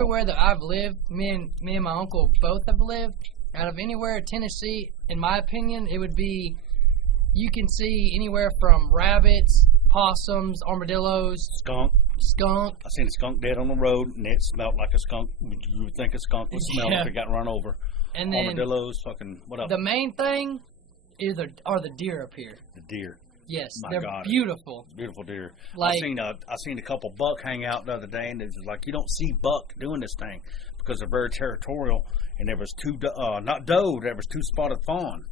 everywhere that I've lived, me and my uncle both have lived, out of anywhere in Tennessee, in my opinion, it would be, you can see anywhere from rabbits, possums, armadillos, skunk. I seen a skunk dead on the road, and it smelled like a skunk. You would think a skunk would smell if it got run over. And then armadillos, fucking, what else? The main thing are the deer up here. The deer. Yes, My they're God. beautiful. Beautiful deer. Like, I seen a couple buck hang out the other day, and it was like, you don't see buck doing this thing because they're very territorial. And there was two, not doe, there was two spotted fawn.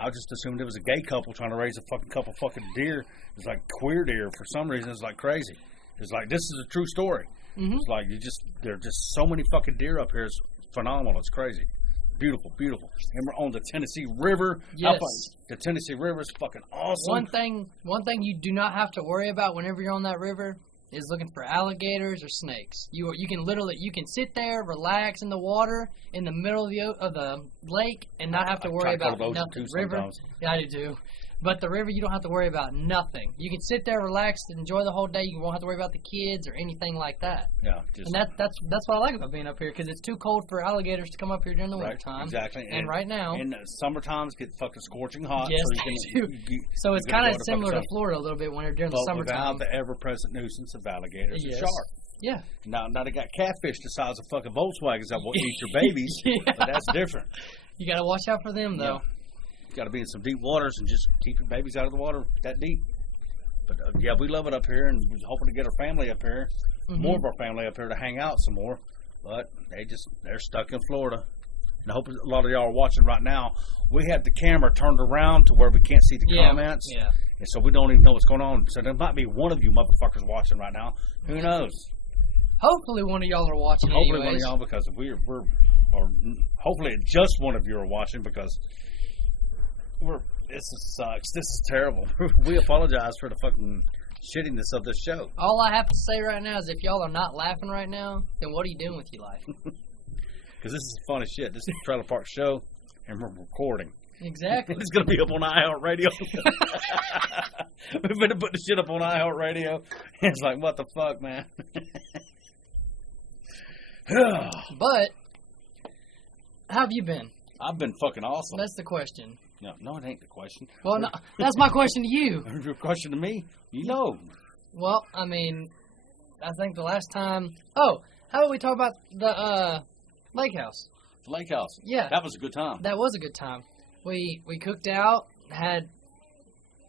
I just assumed it was a gay couple trying to raise a fucking couple fucking deer. It's like queer deer for some reason. It's like crazy. It's like, this is a true story. Mm-hmm. It's like there are just so many fucking deer up here. It's phenomenal. It's crazy. Beautiful, beautiful. And we're on the Tennessee River. Yes. The Tennessee River is fucking awesome. One thing you do not have to worry about whenever you're on that river is looking for alligators or snakes. You can sit there, relax in the water in the middle of the lake, and not have to worry about nothing. River, yeah, I do too. But the river, you don't have to worry about nothing. You can sit there, relax, and enjoy the whole day. You won't have to worry about the kids or anything like that. Yeah, and that's what I like about being up here, because it's too cold for alligators to come up here during the wintertime. Exactly. And right now, in summer times, get fucking scorching hot. Yes, so so it's kind of similar to Florida a little bit when they're during the summertime. Without the ever-present nuisance of alligators and yes. sharks. Yeah. Now they got catfish the size of fucking Volkswagens that will eat your babies, yeah. But that's different. You got to watch out for them, though. Yeah. You got to be in some deep waters and just keep your babies out of the water that deep. But yeah, we love it up here, and we're hoping to get our family up here, more of our family up here to hang out some more. But they're stuck in Florida. And I hope a lot of y'all are watching right now. We have the camera turned around to where we can't see the comments. Yeah. And so we don't even know what's going on. So there might be one of you motherfuckers watching right now. Who knows? Hopefully one of y'all are watching. Hopefully one of y'all, because or hopefully just one of you are watching, because this sucks. This is terrible. We apologize for the fucking shittiness of this show. All I have to say right now is, if y'all are not laughing right now, then what are you doing with your life? Because this is funny shit. This is the Trailer Park Show, and we're recording. Exactly. It's going to be up on iHeartRadio. We've been to put the shit up on iHeartRadio. It's like, what the fuck, man? But, how have you been? I've been fucking awesome. That's the question. No, it ain't the question. Well, no, that's my question to you. Your question to me? You know. Well, I mean, I think the last time... Oh, how about we talk about the lake house? The lake house? Yeah. That was a good time. That was a good time. We cooked out, had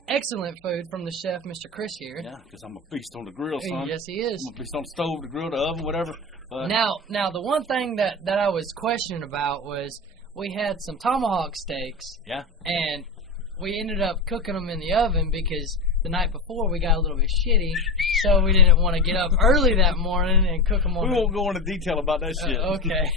excellent food from the chef, Mr. Chris here. Yeah, because I'm a beast on the grill, son. Yes, he is. I'm a beast on the stove, the grill, the oven, whatever. Now, the one thing that I was questioning about was, we had some tomahawk steaks. Yeah. And we ended up cooking them in the oven because the night before we got a little bit shitty, so we didn't want to get up early that morning and cook them on. We won't go into detail about that shit. Okay.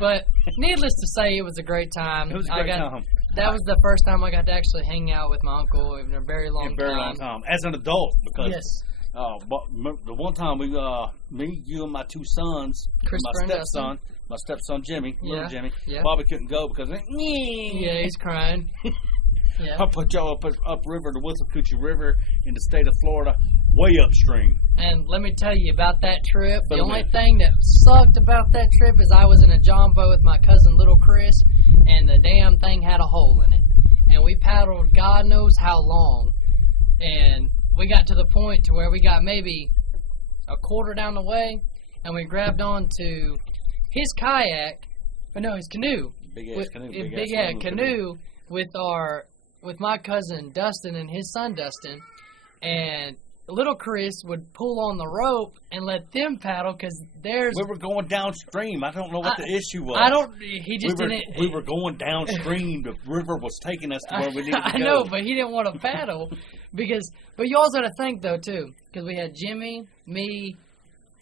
But needless to say, it was a great time. It was a great time. That was the first time I got to actually hang out with my uncle in a very long time. As an adult, because yes. The one time me, you, and my two sons, my stepson Jimmy, little Jimmy, Bobby couldn't go because he's crying. Yeah. I put y'all up river, the Withlacoochee River in the state of Florida, way upstream. And let me tell you about that trip. The only thing that sucked about that trip is I was in a John boat with my cousin Little Chris, and the damn thing had a hole in it. And we paddled God knows how long, and we got to the point to where we got maybe a quarter down the way, and we grabbed onto his kayak, but no, his canoe. Big ass canoe with my cousin Dustin and his son Dustin, and Little Chris would pull on the rope and let them paddle because there's. We were going downstream. I don't know what the issue was. We were going downstream. The river was taking us to where we needed to go. I know, but he didn't want to paddle but you also got to think though too, because we had Jimmy, me,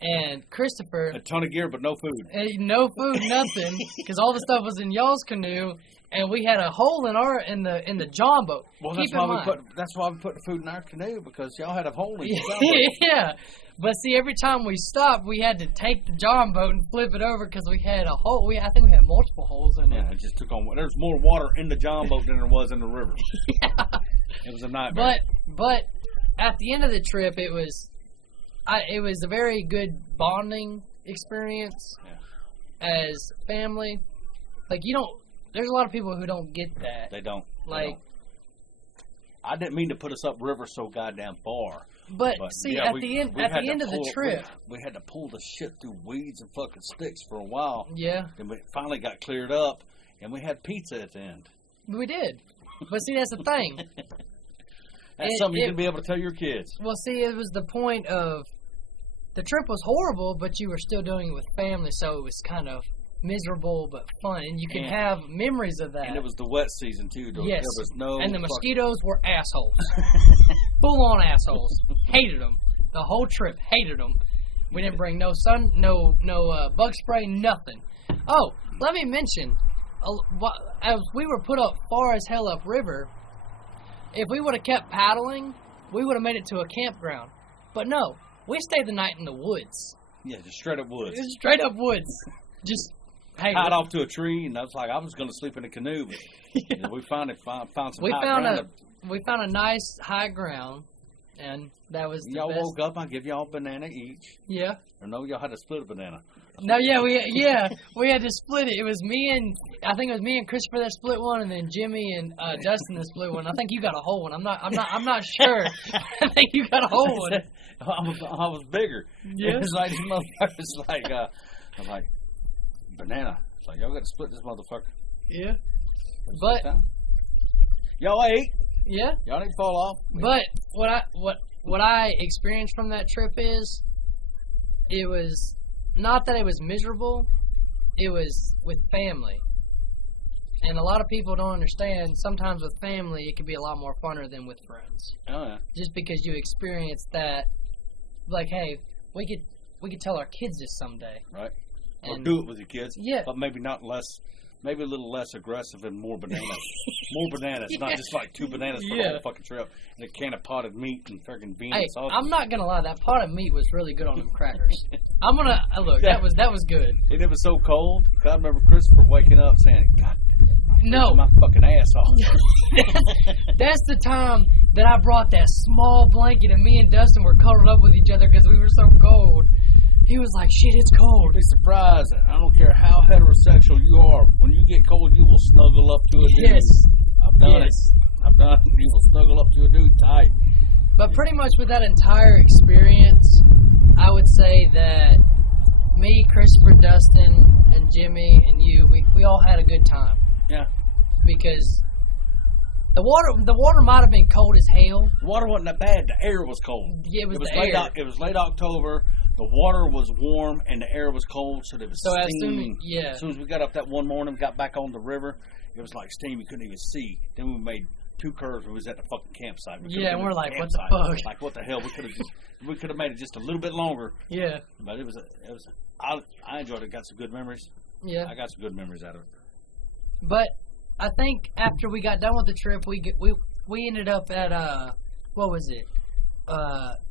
and Christopher. A ton of gear, but no food. No food, nothing, because all the stuff was in y'all's canoe. And we had a hole in the John boat. Well, that's why we put the food in our canoe, because y'all had a hole in your John boat. Yeah, but see, every time we stopped, we had to take the John boat and flip it over because we had a hole. I think we had multiple holes in it. Yeah, it just took on. There's more water in the John boat than there was in the river. Yeah, it was a nightmare. But at the end of the trip, it was. it was a very good bonding experience as family. Like, there's a lot of people who don't get that. They don't. I didn't mean to put us upriver so goddamn far. But see, at the end of the trip, we had to pull the shit through weeds and fucking sticks for a while. Yeah. Then we finally got cleared up, and we had pizza at the end. We did. But see, that's the thing. That's something you can be able to tell your kids. Well, see, it was the point of the trip was horrible, but you were still doing it with family, so it was kind of miserable but fun, and you can have memories of that. And it was the wet season too. Yes. There was no. And the mosquitoes were assholes, full on assholes. Hated them the whole trip. Hated them. We didn't bring no bug spray, nothing. Oh, let me mention, as we were put up far as hell upriver. If we would have kept paddling, we would have made it to a campground. But no, we stayed the night in the woods. Yeah, just straight up woods. Just straight up woods. Just tied off to a tree, and I was like, I was going to sleep in a canoe. But we found some high ground. We found a nice high ground, and that was the y'all best. Woke up, I give y'all a banana each. Yeah. Or no, y'all had to split a banana. No, we had to split it. It was me and Christopher that split one, and then Jimmy and Justin that split one. I think you got a whole one. I'm not sure. I think you got a whole one. I was bigger. Yeah. It was like these motherfuckers. Like I was like, banana. It's like, y'all got to split this motherfucker. Yeah. But y'all ate. Yeah. Y'all didn't fall off. But what I experienced from that trip is, it was not that it was miserable, it was with family. And a lot of people don't understand, sometimes with family it can be a lot more funner than with friends. Oh yeah. Just because you experience that, like, hey, we could tell our kids this someday. Right. And, or do it with your kids. Yeah. But maybe a little less aggressive and more bananas. More bananas, not just like 2 bananas for the whole fucking trip. And a can of potted meat and freaking beans and sausage. I'm not gonna lie, that potted meat was really good on them crackers. I'm gonna look. That was good. And it was so cold. I remember Christopher waking up saying, "God, my fucking ass off." That's the time that I brought that small blanket, and me and Dustin were cuddled up with each other because we were so cold. He was like, "Shit, it's cold." You'd be surprised. I don't care how heterosexual you are. When you get cold, you will snuggle up to a dude. Yes. I've done it. You will snuggle up to a dude tight. But pretty much with that entire experience, I would say that me, Christopher, Dustin, and Jimmy, and you, we all had a good time. Yeah. Because the water might have been cold as hell. The water wasn't that bad. The air was cold. Yeah, it was the late air. It was late October. The water was warm and the air was cold, so it was steaming. As soon as we got up that one morning, got back on the river, it was like steam. You couldn't even see. Then we made 2 curves. We was at the fucking campsite. And we're like, what the fuck? Like, what the hell? We could have made it just a little bit longer. Yeah. But I enjoyed it. Got some good memories. Yeah. I got some good memories out of it. But I think after we got done with the trip, we ended up at what was it?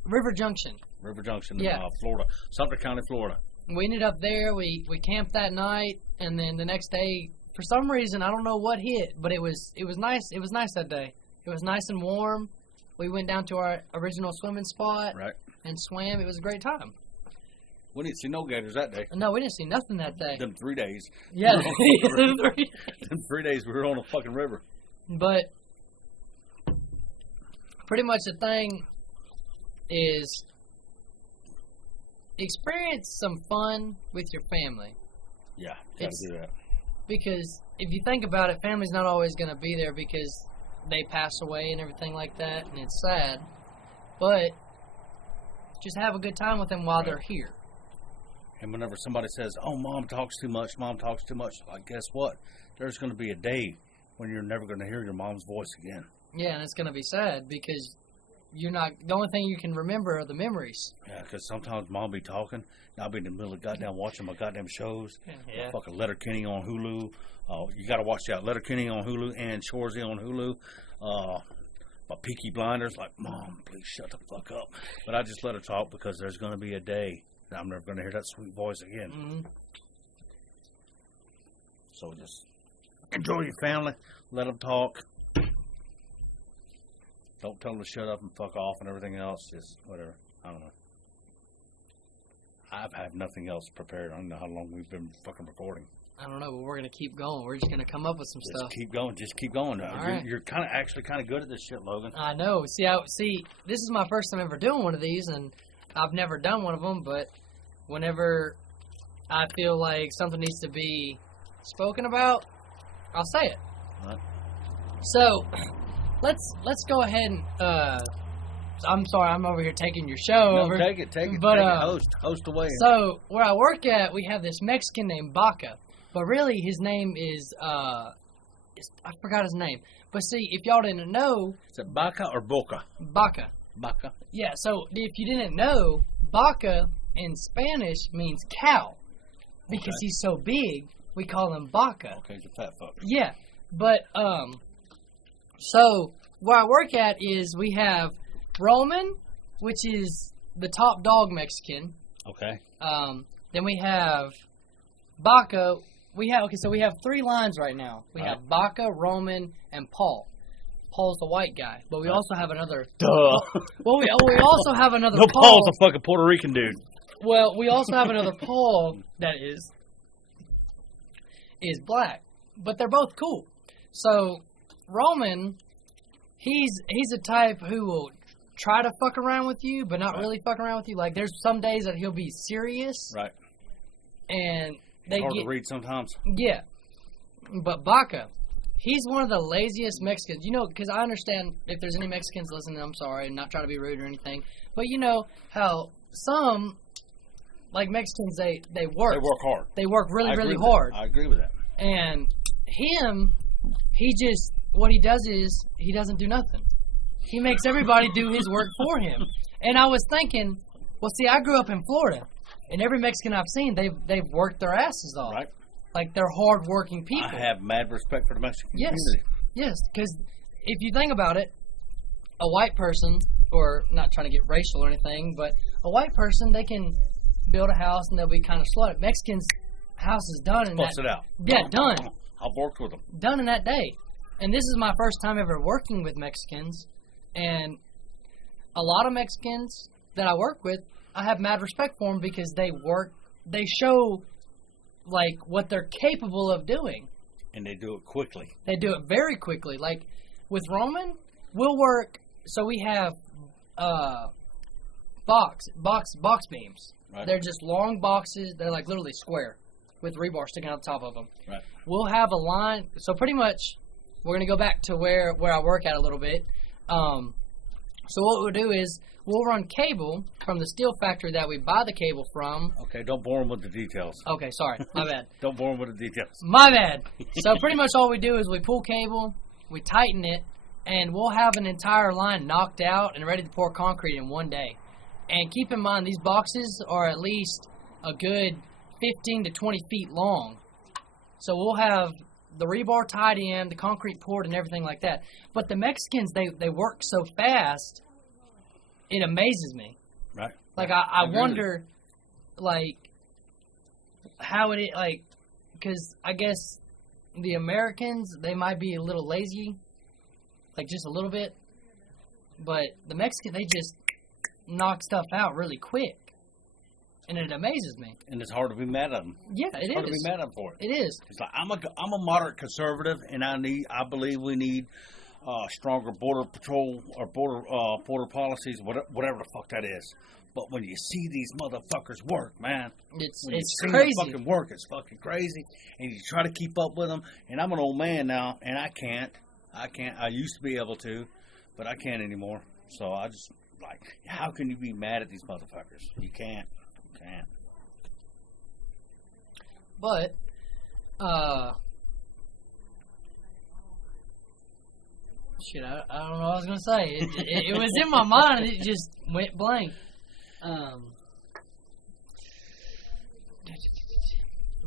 River Junction. River Junction, yeah. Florida, Sumter County, Florida. We ended up there. We camped that night, and then the next day, for some reason, I don't know what hit, but it was nice. It was nice that day. It was nice and warm. We went down to our original swimming spot, right, and swam. It was a great time. We didn't see no gators that day. No, we didn't see nothing that day. Them 3 days. Yeah. Them 3 days we were on a fucking river. But pretty much the thing is, experience some fun with your family. Yeah, gotta do that. Because if you think about it, family's not always going to be there because they pass away and everything like that, and it's sad. But just have a good time with them while they're here. And whenever somebody says, "Oh, Mom talks too much," like, guess what? There's going to be a day when you're never going to hear your mom's voice again. Yeah, and it's going to be sad because you're not. The only thing you can remember are the memories. Yeah, because sometimes Mom be talking, and I'll be in the middle of goddamn watching my goddamn shows. Yeah. Fucking Letterkenny on Hulu. You got to watch that. Letterkenny on Hulu and Shoresy on Hulu. But Peaky Blinders, like, Mom, please shut the fuck up. But I just let her talk because there's going to be a day that I'm never going to hear that sweet voice again. Mm-hmm. So just enjoy your family. Let them talk. Don't tell them to shut up and fuck off and everything else. Just whatever. I don't know. I've had nothing else prepared. I don't know how long we've been fucking recording. I don't know, but we're going to keep going. We're just going to come up with some stuff. Keep going. Just keep going. Right. You're kind of good at this shit, Logan. I know. See, this is my first time ever doing one of these, and I've never done one of them, but whenever I feel like something needs to be spoken about, I'll say it. All right. So, let's go ahead and, I'm sorry, I'm over here taking your show over. Take it. But, host away. So, where I work at, we have this Mexican named Baca. But really, his name is, I forgot his name. But see, if y'all didn't know... Is it Baca or Boca? Baca. Baca. Yeah, so if you didn't know, Baca in Spanish means cow. Because he's so big, we call him Baca. Okay, he's a fat fuck. Yeah, but, so, where I work at is we have Roman, which is the top dog Mexican. Okay. Then we have Baca. We have 3 lines right now. We have Baca, Roman, and Paul. Paul's the white guy, but we also have another. Duh. Well, we also have another. No, Paul. Paul's a fucking Puerto Rican dude. Well, we also have another Paul that is black, but they're both cool. So Roman, he's a type who will try to fuck around with you, but not really fuck around with you. Like there's some days that he'll be serious, right? And hard to read sometimes. Yeah, but Baca, he's one of the laziest Mexicans. You know, because I understand if there's any Mexicans listening, I'm sorry, I'm not trying to be rude or anything. But you know how some, like Mexicans, they work. They work hard. They work really hard. I agree with that. And what he does is, he doesn't do nothing. He makes everybody do his work for him. And I was thinking, well, see, I grew up in Florida. And every Mexican I've seen, they've worked their asses off. Right. Like, they're hard-working people. I have mad respect for the Mexican community. Yes, because if you think about it, a white person, or not trying to get racial or anything, but a white person, they can build a house and they'll be kind of slow. Mexicans, house is done in Bust it out. Yeah, done. I've worked with them. Done in that day. And this is my first time ever working with Mexicans. And a lot of Mexicans that I work with, I have mad respect for them because they show, like, what they're capable of doing. And they do it quickly. They do it very quickly. Like, with Roman, we'll work, so we have box beams. Right. They're just long boxes. They're, like, literally square with rebar sticking out the top of them. Right. We'll have a line. So pretty much, we're going to go back to where I work at a little bit. So what we'll do is we'll run cable from the steel factory that we buy the cable from. Okay, don't bore them with the details. Okay, sorry. My bad. Don't bore them with the details. My bad. So pretty much all we do is we pull cable, we tighten it, and we'll have an entire line knocked out and ready to pour concrete in one day. And keep in mind, these boxes are at least a good 15 to 20 feet long. So we'll have the rebar tied in, the concrete poured, and everything like that. But the Mexicans, they work so fast, it amazes me. Right. Like, I wonder, like, how it is, like, because I guess the Americans, they might be a little lazy, like, just a little bit. But the Mexicans, they just knock stuff out really quick. And it amazes me. And it's hard to be mad at them. Yeah, it is. Hard to be mad at them for it. It is. It's like I'm a moderate conservative, and I believe we need stronger border patrol or border policies, whatever the fuck that is. But when you see these motherfuckers work, man, it's crazy. Them fucking work, it's fucking crazy. And you try to keep up with them. And I'm an old man now, and I can't. I used to be able to, but I can't anymore. So I just like, how can you be mad at these motherfuckers? You can't. But, shit, I don't know what I was going to say. It was in my mind, and it just went blank. Do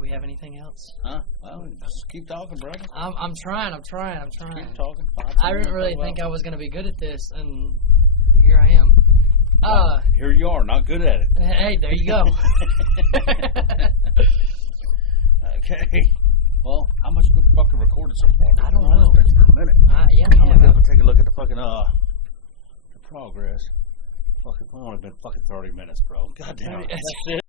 we have anything else? Huh? Well, just keep talking, brother. I'm trying. Keep talking. I didn't really think I was going to be good at this, and here I am. Here you are, not good at it. Hey, there you go. Okay. Well, how much we fucking recorded so far? I don't know. It's for a minute. Yeah, I'm gonna have to take a look at the fucking the progress. Fucking, it's only been fucking 30 minutes, bro. God damn it. That's it.